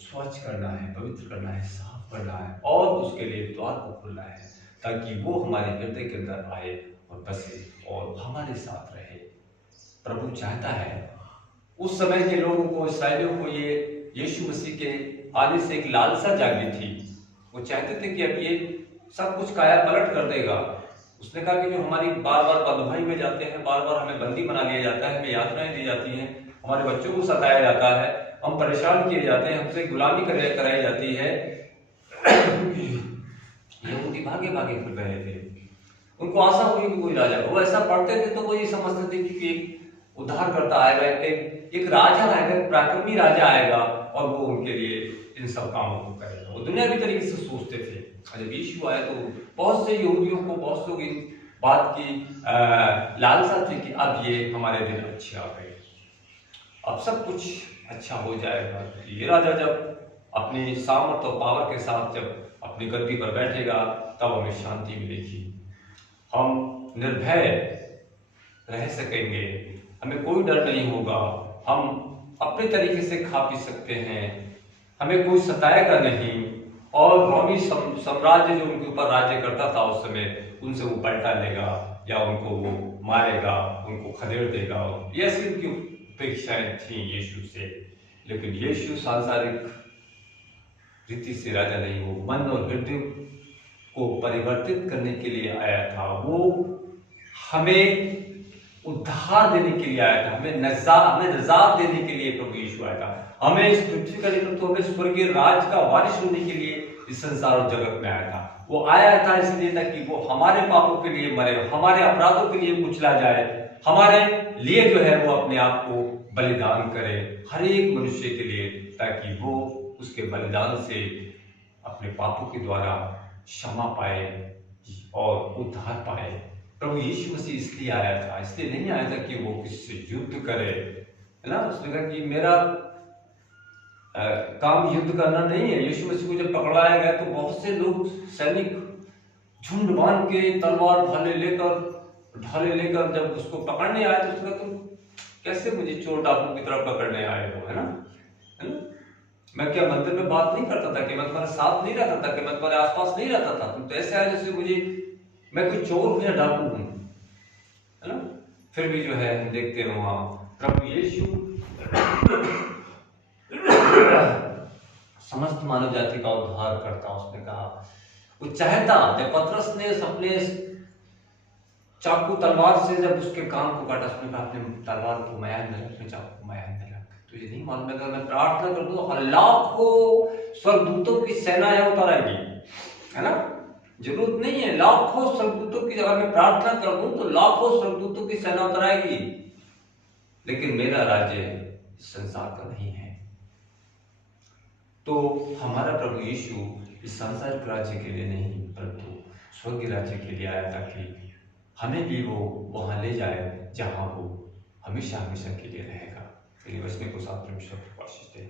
स्वच्छ करना है, पवित्र करना है, साफ करना है और उसके लिए द्वार को खोलना है ताकि वो हमारे हृदय के अंदर आए और बसे और हमारे साथ रहे। प्रभु चाहता है, उस समय के लोगों को, इस्राएलियों को ये यीशु मसीह के आने से एक लालसा जागी थी। वो चाहते थे कि अब ये सब कुछ काया पलट कर देगा। उसने कहा कि जो हमारी बार बार बंधुआई में जाते हैं, बार बार हमें बंदी बना लिया जाता है, हमें यातनाएं दी जाती हैं, हमारे बच्चों को सताया जाता है, हम परेशान किए जाते हैं, हमसे गुलामी कराई जाती है। यहूदी भागे भागे फिर रहे थे। उनको आशा हुई कि कोई राजा, वो ऐसा पढ़ते थे तो वो ये समझते थे कि एक उद्धारकर्ता आएगा, एक राजा आएगा, एक पराक्रमी राजा आएगा और वो उनके लिए इन सब कामों को करेगा। वो दुनियावी तरीके से सोचते थे। और जब यीशु आए तो बहुत से यहूदियों को, बहुत लोग इस बात की लालसा थी कि अब ये हमारे दिन अच्छे आ गए, अब सब कुछ अच्छा हो जाएगा। ये राजा जब अपनी सामर्थ और पावर के साथ जब अपनी गद्दी पर बैठेगा तब हमें शांति मिलेगी, हम निर्भय रह सकेंगे, हमें कोई डर नहीं होगा, हम अपने तरीके से खा पी सकते हैं, हमें कोई सताएगा नहीं। और रोमी साम्राज्य जो उनके ऊपर राज्य करता था उस समय, उनसे वो पलटा लेगा या उनको वो मारेगा, उनको खदेड़ देगा। ये ऐसी उनकी अपेक्षाएं थी यीशु से। लेकिन यीशु सांसारिक रीति से राजा नहीं, वो मन और हृदय को परिवर्तित करने के लिए आया था। वो हमें उद्धार देने के लिए आया था, हमें निजात देने के लिए प्रभु यीशु आया था। हमें इस पृथ्वी का लेकर, तो हमें स्वर्गीय राज का वारिस होने के लिए इस संसार और जगत में आया था। वो आया था इसलिए ताकि वो हमारे पापों के लिए मरे, हमारे अपराधों के लिए कुचला जाए, हमारे लिए जो है वो अपने आप को बलिदान करे, हर एक मनुष्य के लिए, ताकि वो उसके बलिदान से अपने पापों के द्वारा क्षमा पाए और उद्धार पाए। प्रभु यीशु मसीह इसलिए आया था, इसलिए नहीं आया था कि वो किसी से युद्ध करे, है ना। उसने कहा कि मेरा काम युद्ध करना नहीं है। यीशु मसीह को जब पकड़ाया गया तो बहुत से लोग, सैनिक झुंड बांध के तलवार ढाले लेकर जब उसको पकड़ने आए तो उसने कहा तुम कैसे मुझे चोर डाकू की तरफ पकड़ने आए हो, है ना। मैं क्या मंदिर में बात नहीं करता था, कि मैं तुम्हारे साथ नहीं रहता था, कि मैं तुम्हारे आसपास नहीं रहता था, तुम तो ऐसे आए जैसे मैं कोई चोर हूं या डाकू हूं, है ना। फिर भी जो है हम देखते हैं वहां प्रभु यीशु समस्त मानव जाति का उद्धार करता। उसने कहा, वो चाहता, जब पतरस ने अपने चाकू तलवार से जब उसके कान को काटा, उसने कहा अपने तलवार को मैदान में रख, अपने चाकू को मैदान में रख। तुझे नहीं मालूम है अगर मैं प्रार्थना कर दूं लाखों स्वर्गदूतों की सेनाएं उतर आएगी, है ना। जरूरत नहीं है, लाखों स्वर्गदूतों की, अगर मैं प्रार्थना कर दूं तो लाखों स्वर्गदूतों की सेना उतर आएगी, लेकिन मेरा राज्य इस संसार का नहीं है। तो हमारा प्रभु यीशु इस सांसारिक राज्य के लिए नहीं, परंतु स्वर्गीय राज्य के लिए आया ताकि हमें भी वो वहां ले जाए जहां वो हमेशा हमेशा के लिए रहेगा। वचन को साथ में आशीष दे।